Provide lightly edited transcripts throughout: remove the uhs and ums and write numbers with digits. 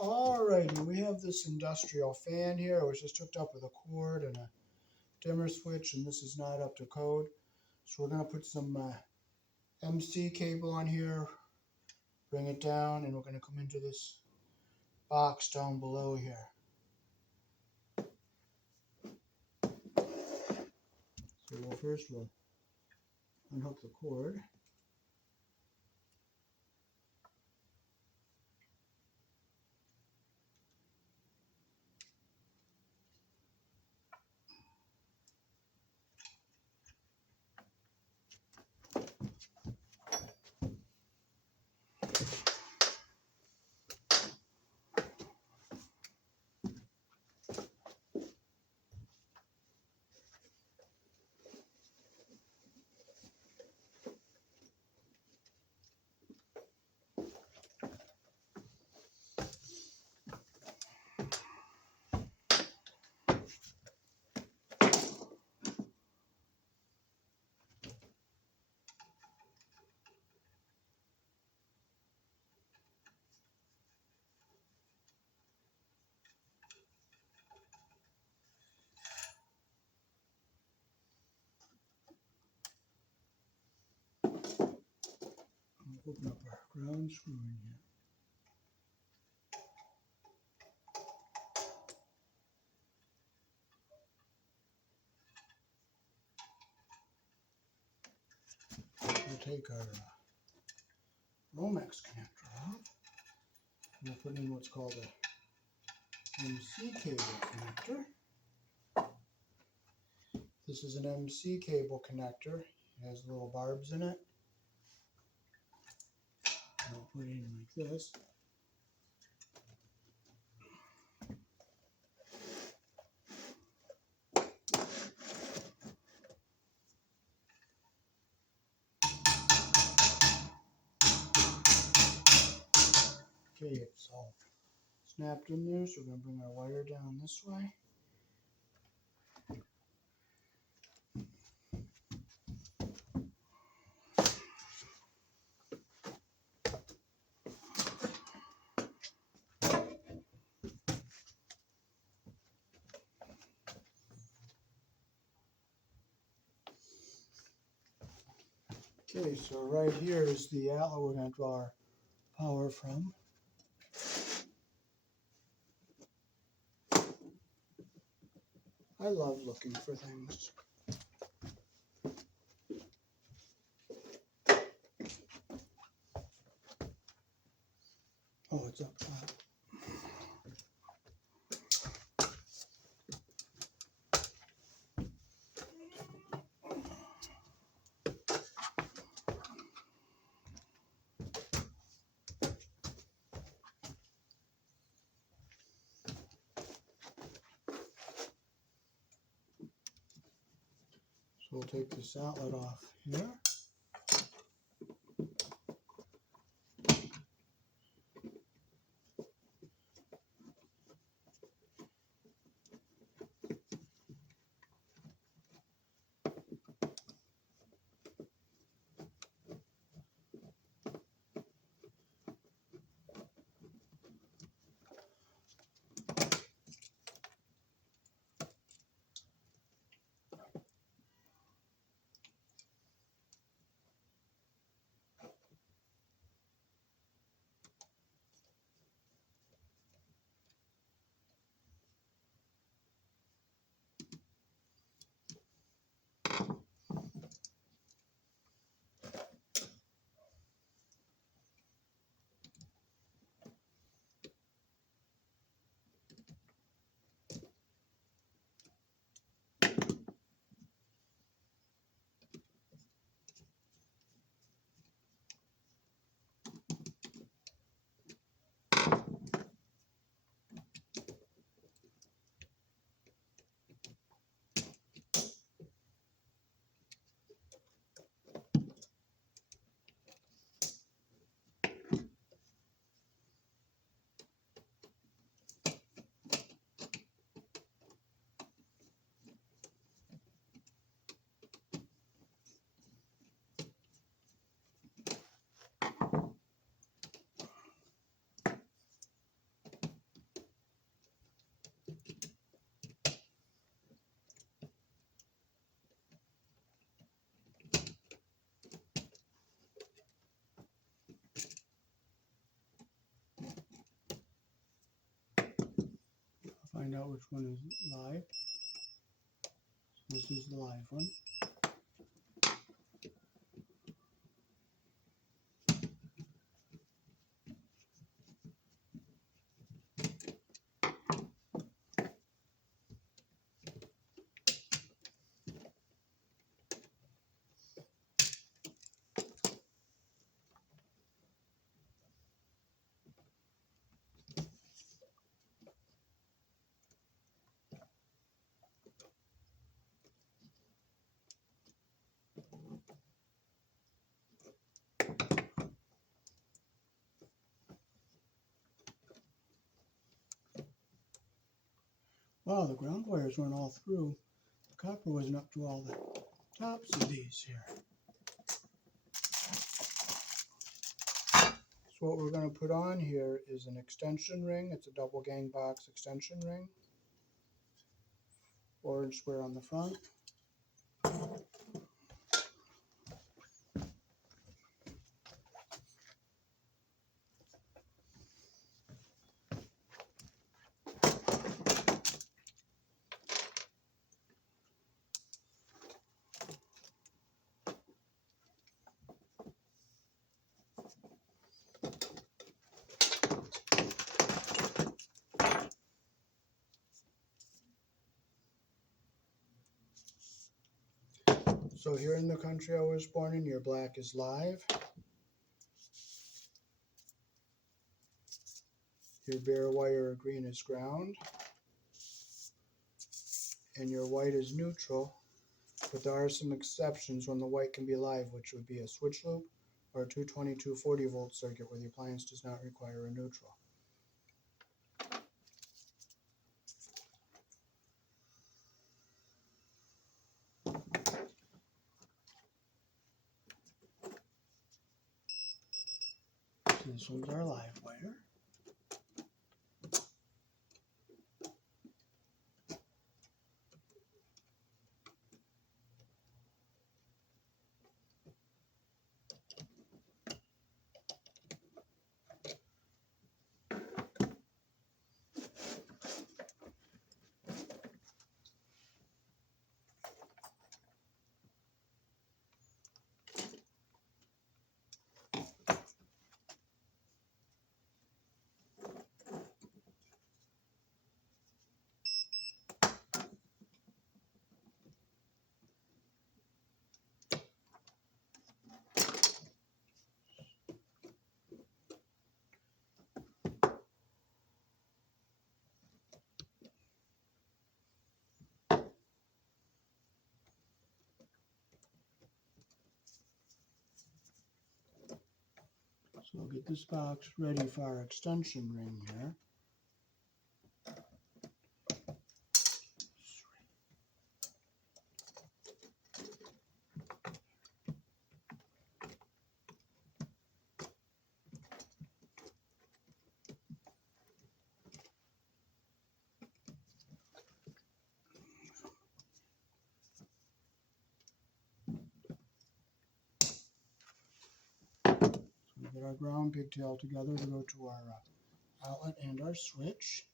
Alrighty, we have this industrial fan here. It was just hooked up with a cord and a dimmer switch, and this is not up to code. So we're going to put some MC cable on here, bring it down, and we're going to come into this box down below here. So first we'll unhook the cord. Open up our ground screw in here. We'll take our Romex connector off. We'll put in what's called a MC cable connector. This is an MC cable connector. It has little barbs in it. I'll put it in like this. Okay, it's all snapped in there, so we're going to bring our wire down this way. Okay, so right here is the outlet we're going to draw our power from. I love looking for things. Oh, it's up top. So we'll take this outlet off here. Find out which one is live. This is the live one. Wow, the ground wires went all through. The copper wasn't up to all the tops of these here. So what we're going to put on here is an extension ring. It's a double gang box extension ring. 4-inch square on the front. So here in the country I was born in, your black is live. Your bare wire or green is ground. And your white is neutral. But there are some exceptions when the white can be live, which would be a switch loop or a 222 40-volt circuit where the appliance does not require a neutral. So this one's our live wire. So we'll get this box ready for our extension ring here. So we get our ground pigtail together to go to our outlet and our switch.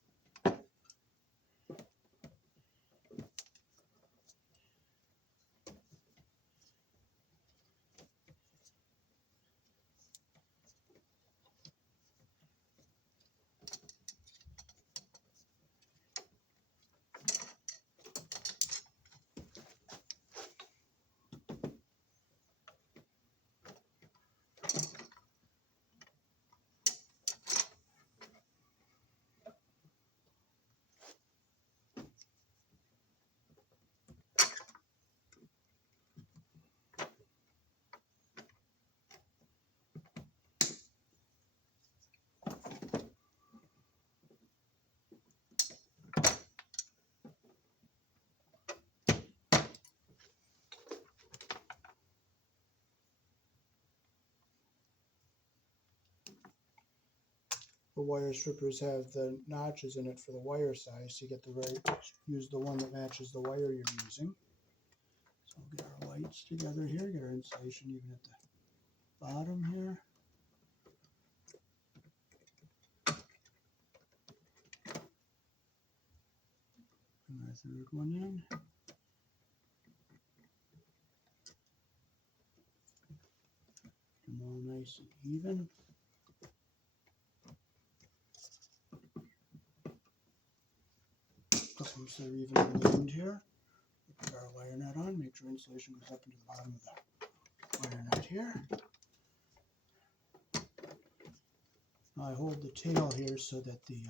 The wire strippers have the notches in it for the wire size, so you get the use the one that matches the wire you're using. So we'll get our whites together here, get our insulation even at the bottom here. And our third one in. Get them all nice and even. Put them so they're even on the end here. Put our wire nut on, make sure insulation goes up into the bottom of the wire nut here. Now I hold the tail here so that the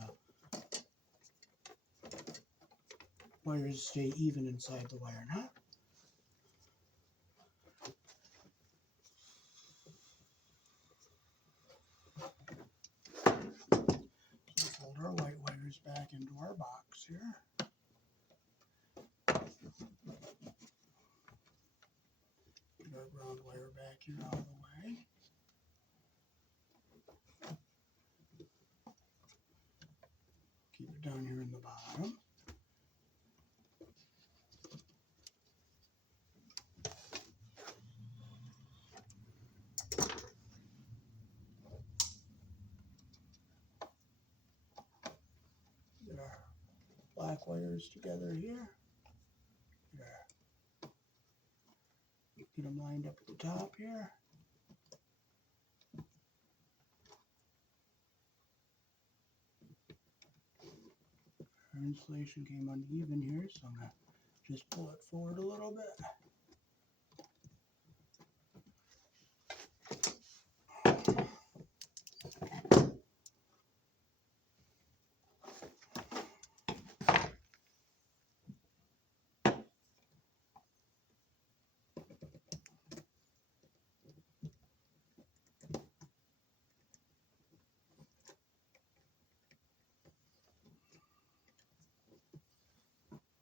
wires stay even inside the wire nut. So fold our white wires back into our box here. Get our brown wire back here out of the way. Keep it down here in the bottom. Get our black wires together here. Get them lined up at the top here. Our insulation came uneven here, so I'm going to just pull it forward a little bit.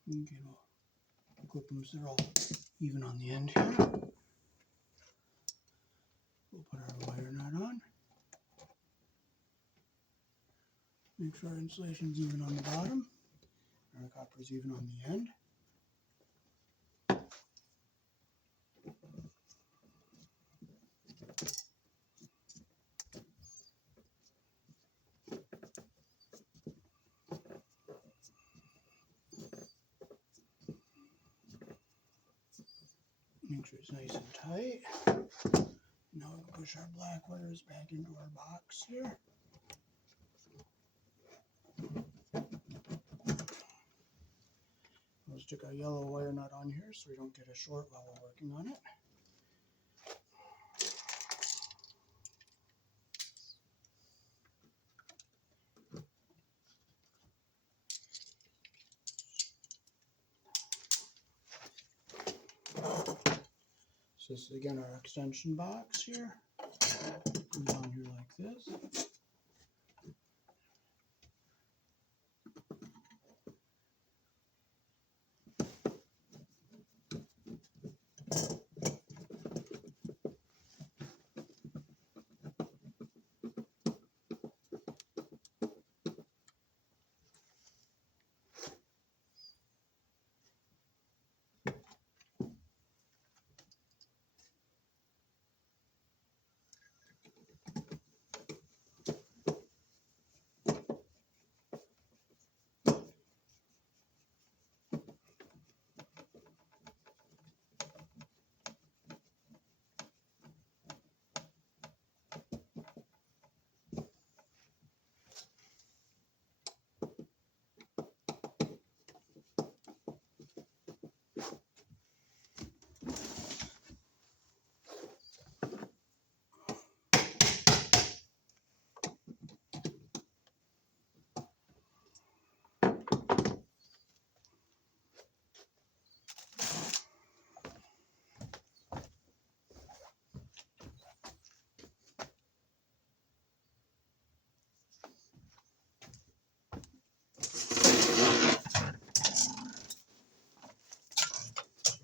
Okay, we'll clip them so they're all even on the end here. We'll put our wire nut on. Make sure our insulation's even on the bottom. Our copper's even on the end. Make sure it's nice and tight. Now we can push our black wires back into our box here. We'll stick our yellow wire nut on here so we don't get a short while we're working on it. So this is again our extension box here. Goes on here like this.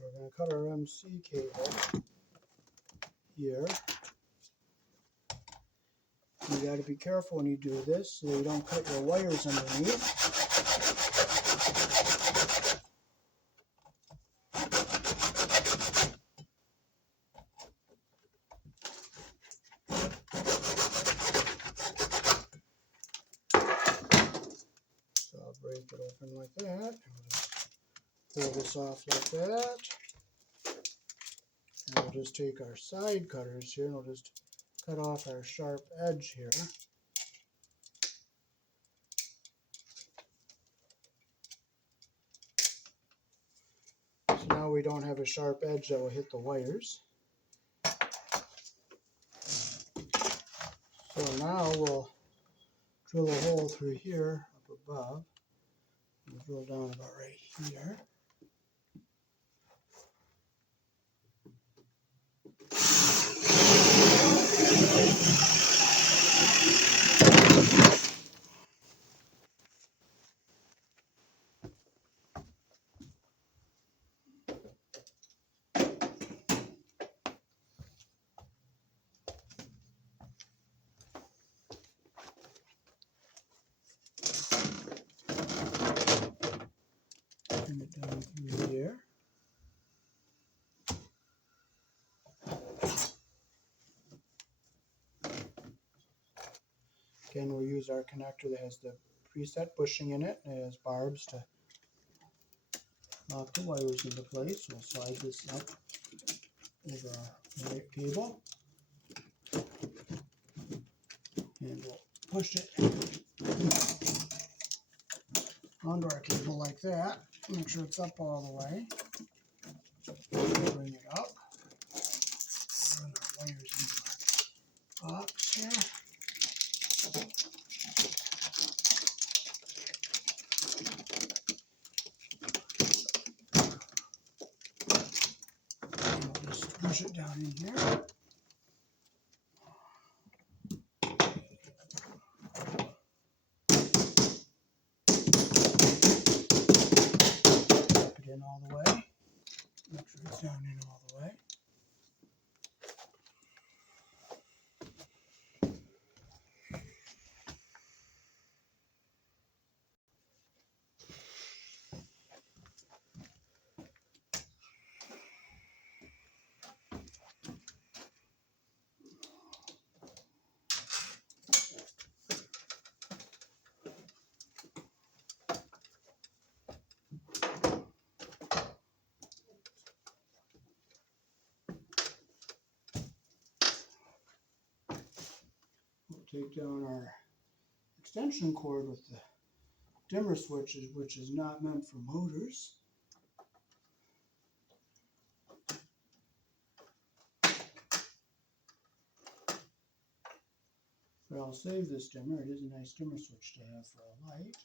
We're going to cut our MC cable here. You got to be careful when you do this so you don't cut your wires underneath. So I'll break it open like that. pull this off like that. And we'll just take our side cutters here and we'll just cut off our sharp edge here. So now we don't have a sharp edge that will hit the wires. So now we'll drill a hole through here up above. We'll drill down about right here. Bring it down through here. Again, we'll use our connector that has the preset bushing in it. It has barbs to lock the wires into place. We'll slide this up over our white cable. And we'll push it onto our cable like that. Make sure it's up all the way. Bring it up. Bring our wires into our box here. And we'll just push it down in here. Drop it in all the way. Make sure it's down in all the way. We'll take down our extension cord with the dimmer switches, which is not meant for motors. But I'll save this dimmer. It is a nice dimmer switch to have for a light.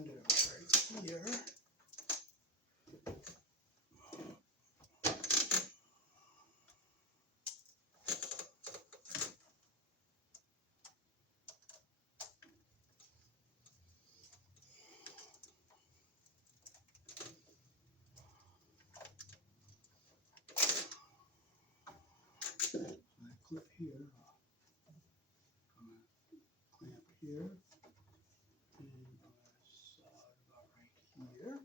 ended up right here. I clip here, clamp here, and saw it about right here.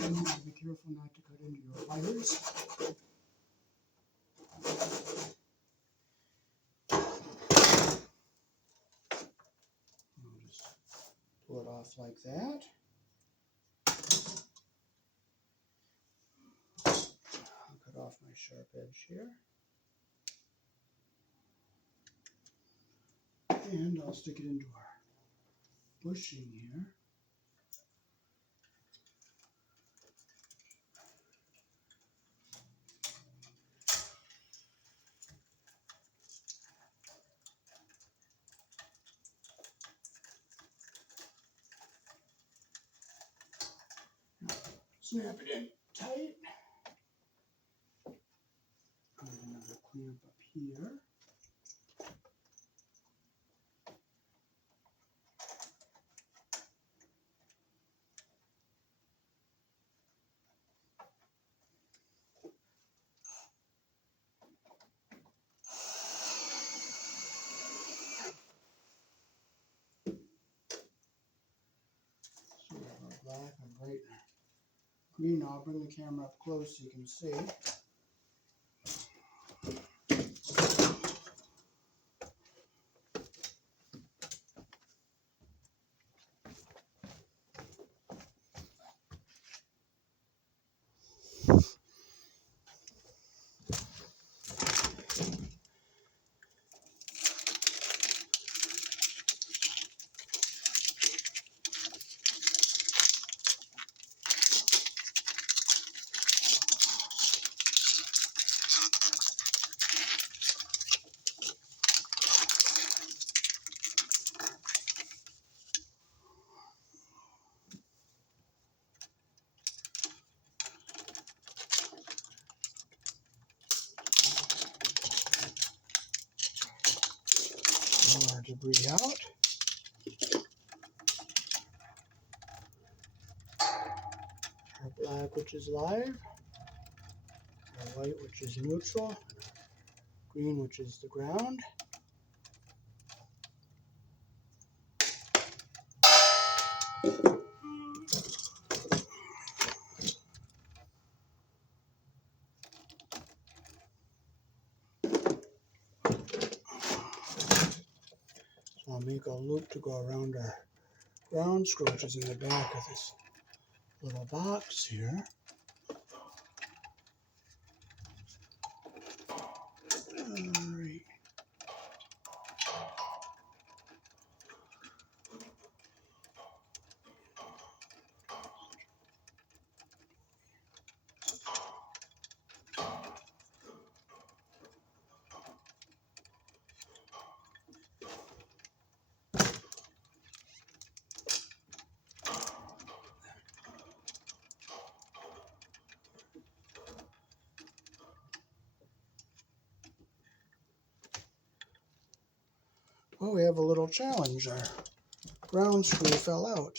And be careful not to cut into your wires. I'll just pull it off like that. I'll cut off my sharp edge here. And I'll stick it into our bushing here. Snap it in tight. Put another clamp up here. So we have our black and bright green. I'll bring the camera up close so you can see. Pull our debris out. Our black, which is live. Our white, which is neutral. Green, which is the ground. So I'll make a loop to go around our ground screw, which is in the back of this little box here. Alright. Well, we have a little challenge. Our ground screw fell out.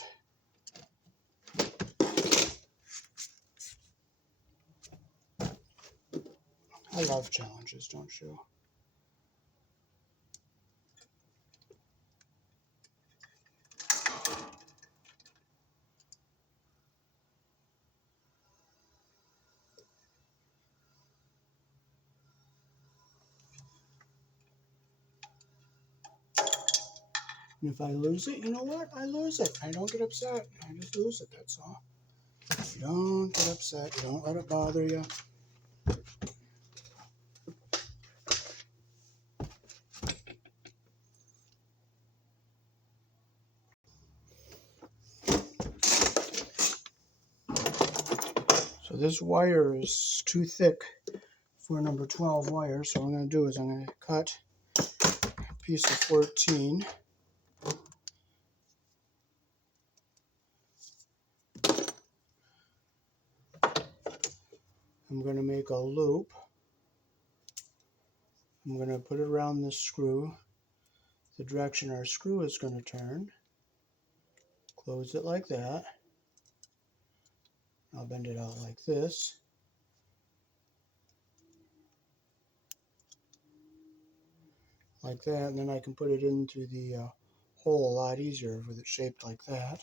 I love challenges, don't you? And if I lose it, you know what? I lose it. I don't get upset. I just lose it, that's all. You don't get upset. You don't let it bother you. So this wire is too thick for number 12 wire. So what I'm going to do is I'm going to cut a piece of 14. I'm going to make a loop. I'm going to put it around this screw, the direction our screw is going to turn. Close it like that. I'll bend it out like this. Like that, and then I can put it into the hole a lot easier with it shaped like that.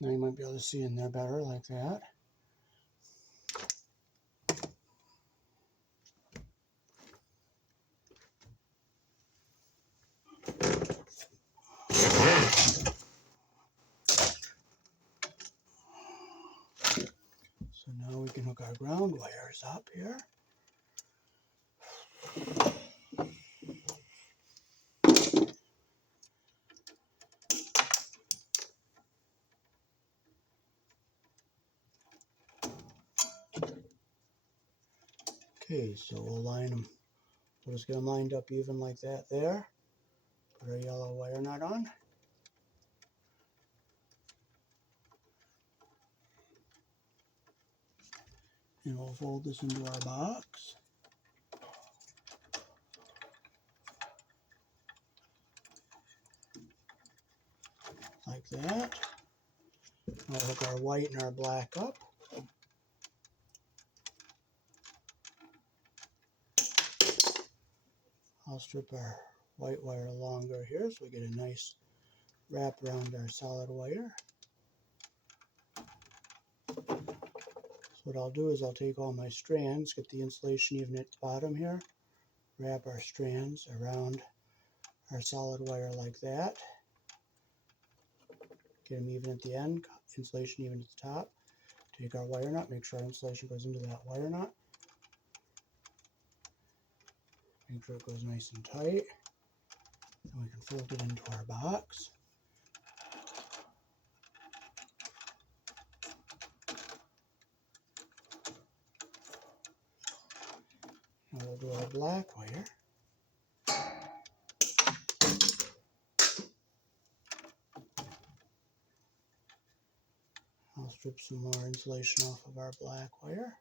Now you might be able to see in there better like that. So now we can hook our ground wires up here. Okay, so we'll line them. We'll just get them lined up even like that there. Put our yellow wire nut on. And we'll fold this into our box. Like that. We'll hook our white and our black up. I'll strip our white wire longer here so we get a nice wrap around our solid wire. So what I'll do is I'll take all my strands, get the insulation even at the bottom here, wrap our strands around our solid wire like that. Get them even at the end, insulation even at the top. Take our wire nut, make sure our insulation goes into that wire nut. Make sure it goes nice and tight. And we can fold it into our box. Now we'll do our black wire. I'll strip some more insulation off of our black wire.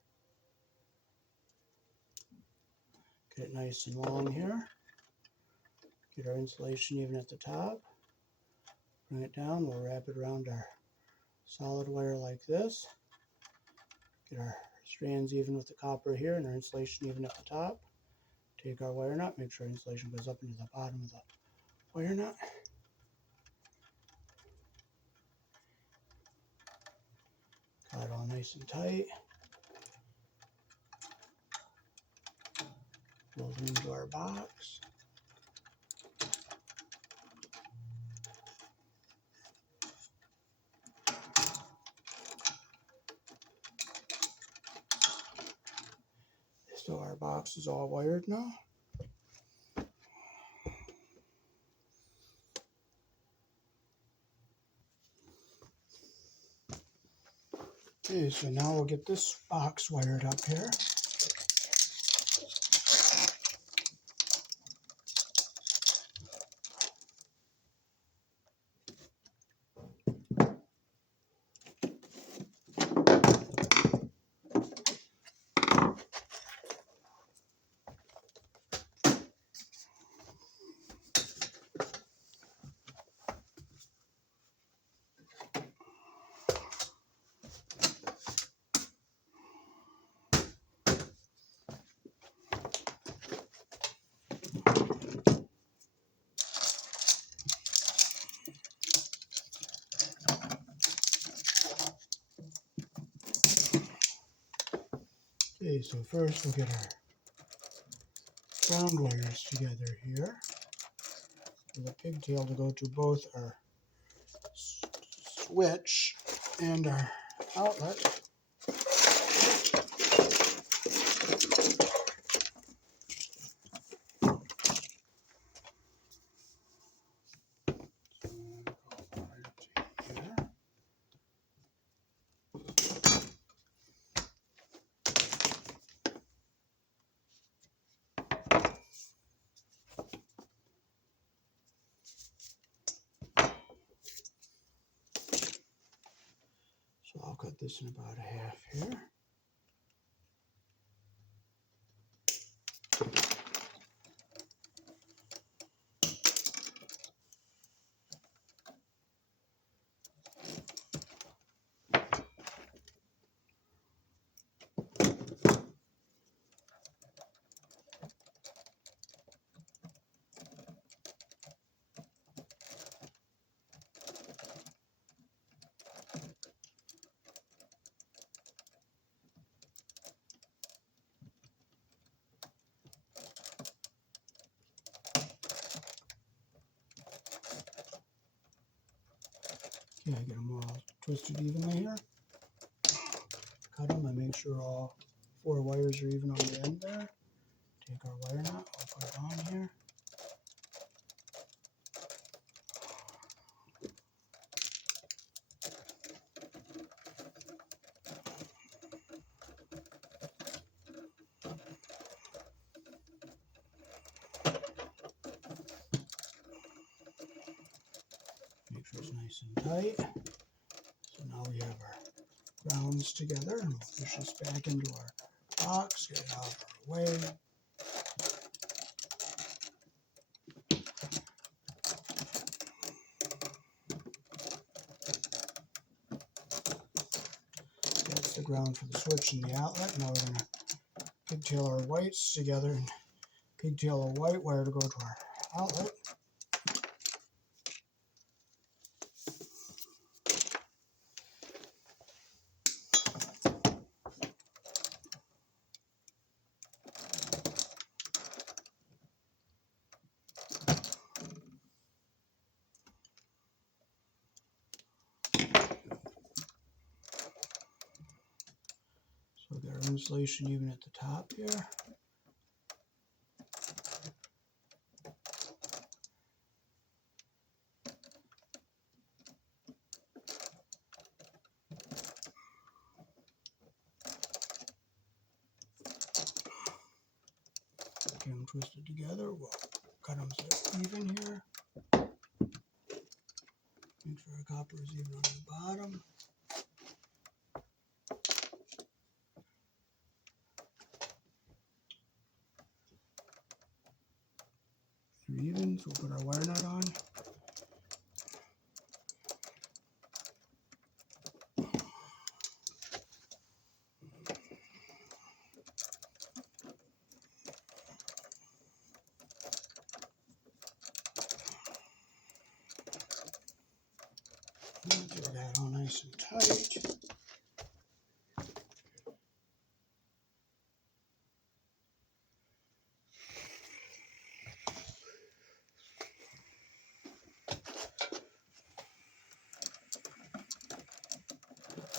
Get it nice and long here. Get our insulation even at the top. Bring it down, we'll wrap it around our solid wire like this. Get our strands even with the copper here and our insulation even at the top. Take our wire nut, make sure insulation goes up into the bottom of the wire nut. Got it all nice and tight. Fold it into our box. So our box is all wired now. Okay, so now we'll get this box wired up here. Okay, so first we'll get our ground wires together here. With a pigtail to go to both our switch and our outlet. So I'll cut this in about a half here. Okay, I get them all twisted evenly here. Cut them and make sure all 4 wires are even on the end there. Take our wire knot, I'll put it on here. Make sure it's nice and tight. So now we have our grounds together, and we'll push this back into our box, get it out of our way. That's the ground for the switch and the outlet. Now we're going to pigtail our whites together and pigtail a white wire to go to our outlet. So we've got our insulation even at the top here. Get them twisted together. We'll cut them so they're even here. Make sure our copper is even on the bottom. They're even, so we'll put our wire nut on. Get that all nice and tight.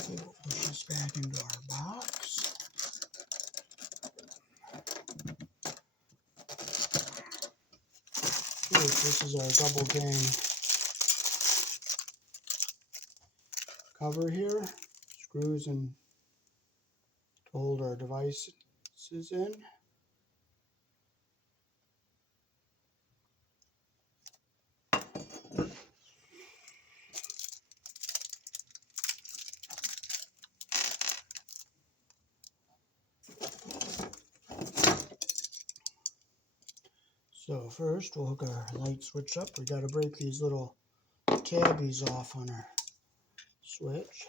We'll push this back into our box. Okay, this is our double gang cover here. Screws and to hold our devices in. So first we'll hook our light switch up. We got to break these little tabbies off on our switch.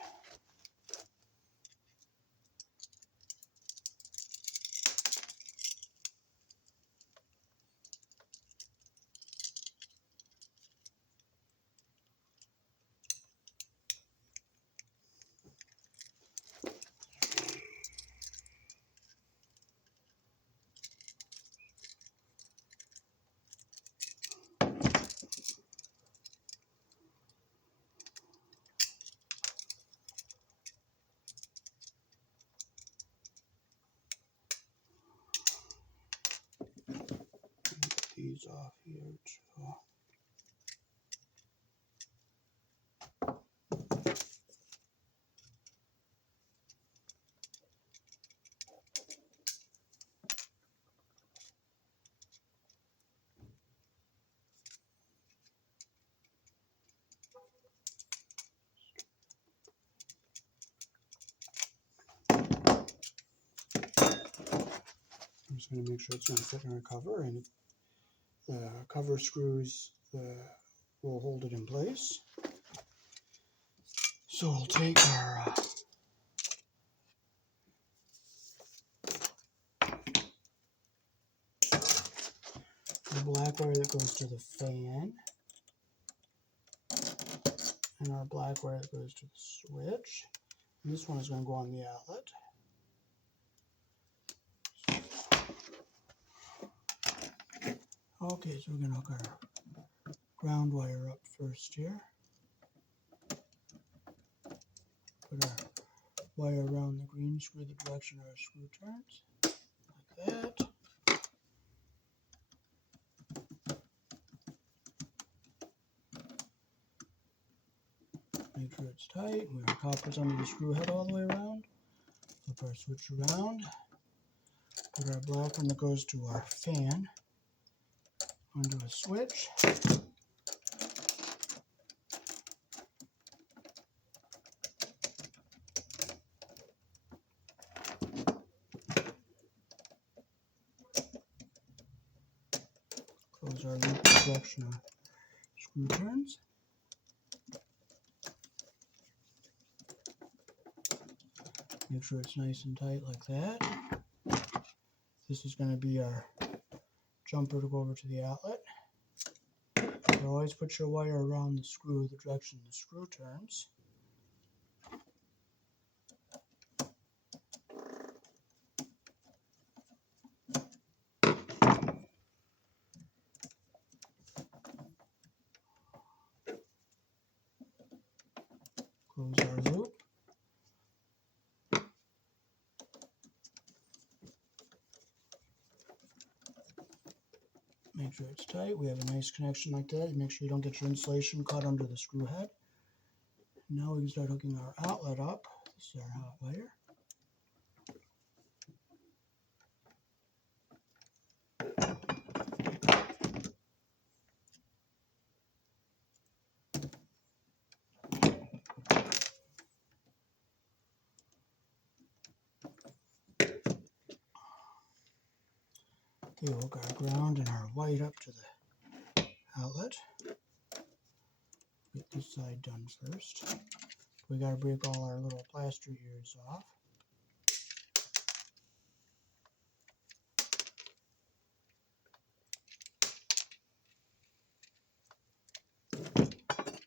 ones off here too. I'm just going to make sure it's going to fit in our cover, and the cover screws will hold it in place. So we'll take our the black wire that goes to the fan, and our black wire that goes to the switch. And this one is going to go on the outlet. Okay, so we're going to hook our ground wire up first here. Put our wire around the green screw, the direction our screw turns, like that. Make sure it's tight. We have coppers under the screw head all the way around. Flip our switch around. Put our black one that goes to our fan onto a switch. Close our loop the direction our screw turns. Make sure it's nice and tight like that. This is going to be our jumper to go over to the outlet. You always put your wire around the screw the direction the screw turns. Close our loop. Make sure it's tight. We have a nice connection like that. Make sure you don't get your insulation caught under the screw head. Now we can start hooking our outlet up. This is our hot wire. Okay, we'll hook our ground and our white up to the outlet. Get this side done first. We got to break all our little plaster ears off.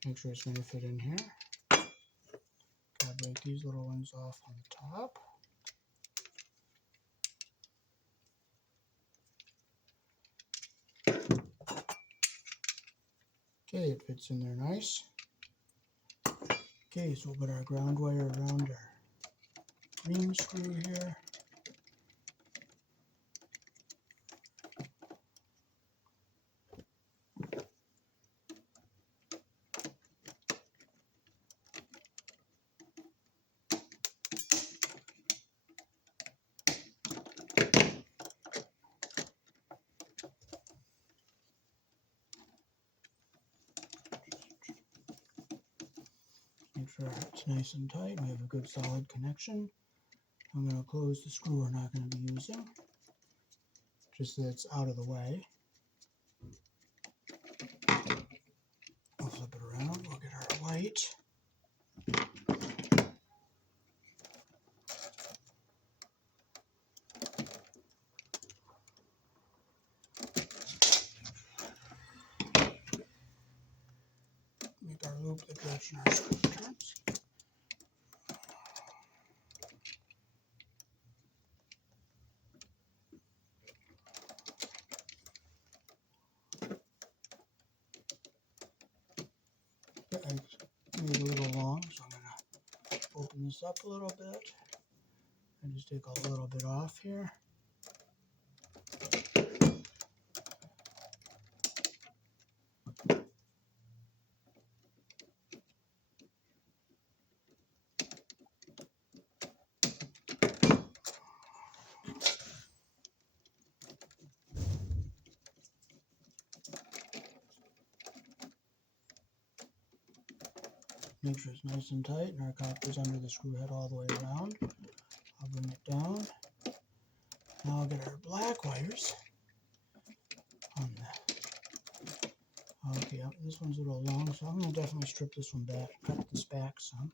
Make sure it's going to fit in here. Got to break these little ones off on the top. Okay, it fits in there nice. Okay, so we'll put our ground wire around our green screw here. Make sure it's nice and tight. We have a good solid connection. I'm going to close the screw we're not going to be using, just so it's out of the way. We'll flip it around. We'll get our white. Make our loop the direction our screw turns. Yeah, I made it a little long, so I'm going to open this up a little bit and just take a little bit off here. Make sure it's nice and tight, and our copper's under the screw head all the way around. I'll bring it down. Now I'll get our black wires on that. Okay, this one's a little long, so I'm going to definitely strip this one back, cut this back some.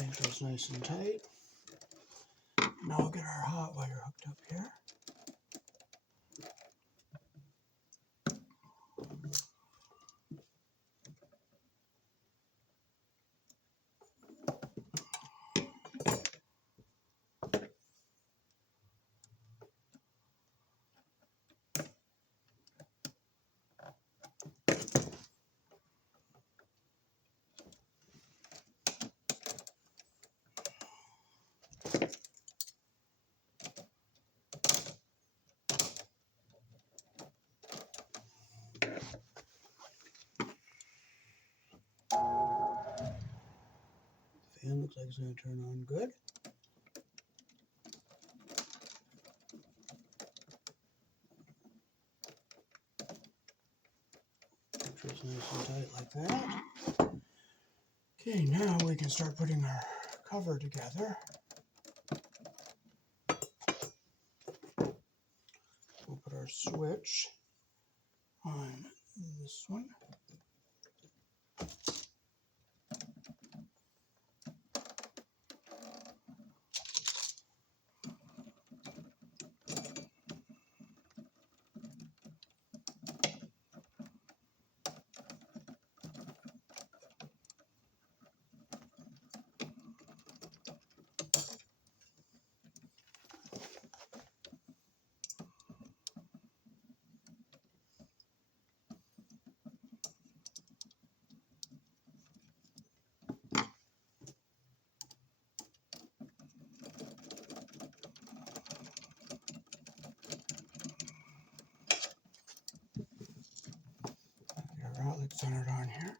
Make sure it's nice and tight. Now we'll get our hot wire hooked up here. The fan looks like it's going to turn on good. Make sure it's nice and tight like that. Okay, now we can start putting our cover together. We'll put our switch on this one. Get our outlet centered on here.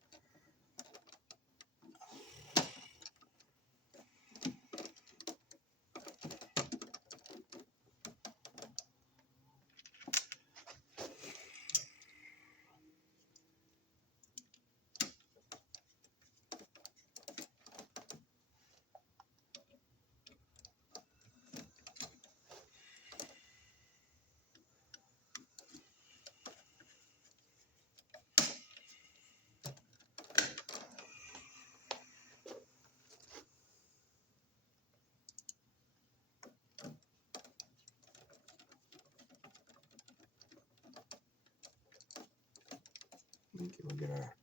Okay, we'll get our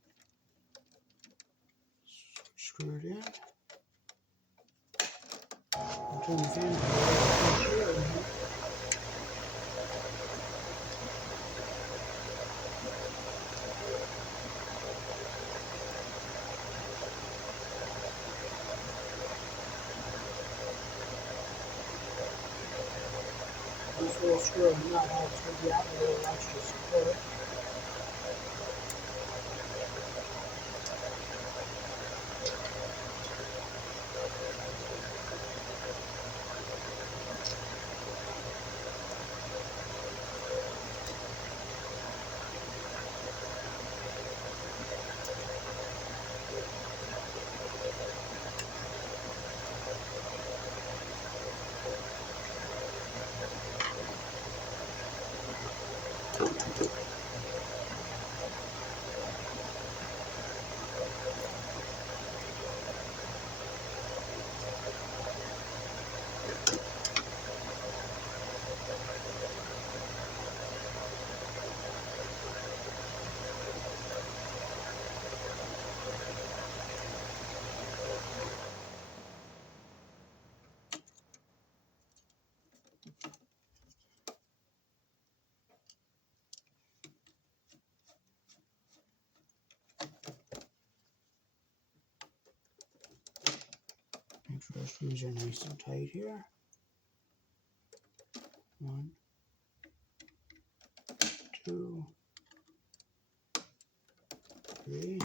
switch screwed in. I'll turn the fan on. This little screw and nut helps with the outlet a little extra support. Screws are nice and tight here. 1, 2, 3.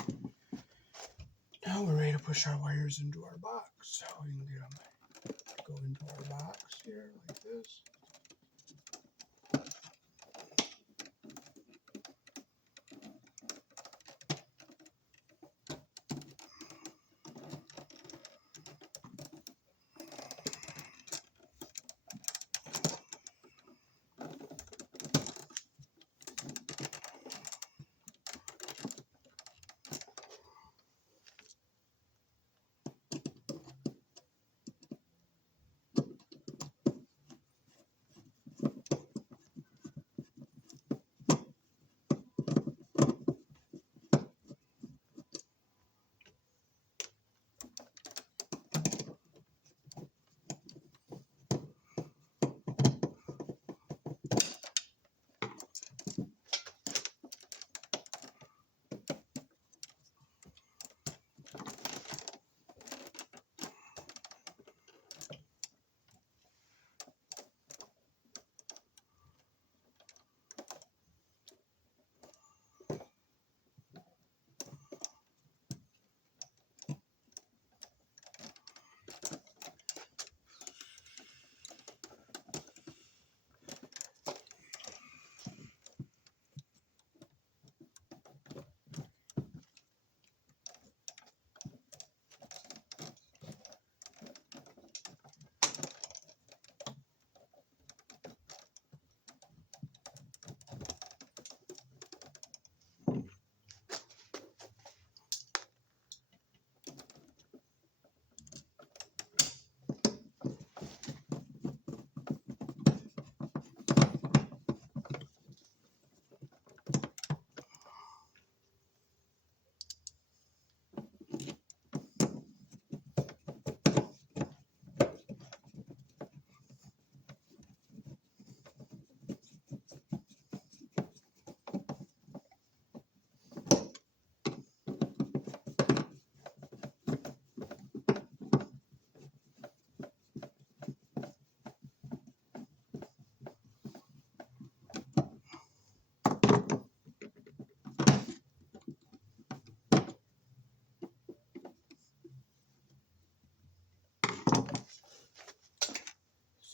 Now we're ready to push our wires into our box. So we can get them go into our box here like this.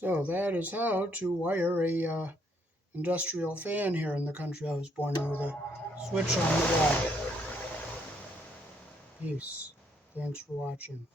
So that is how to wire a industrial fan here in the country I was born in with a switch on the wall. Peace. Thanks for watching.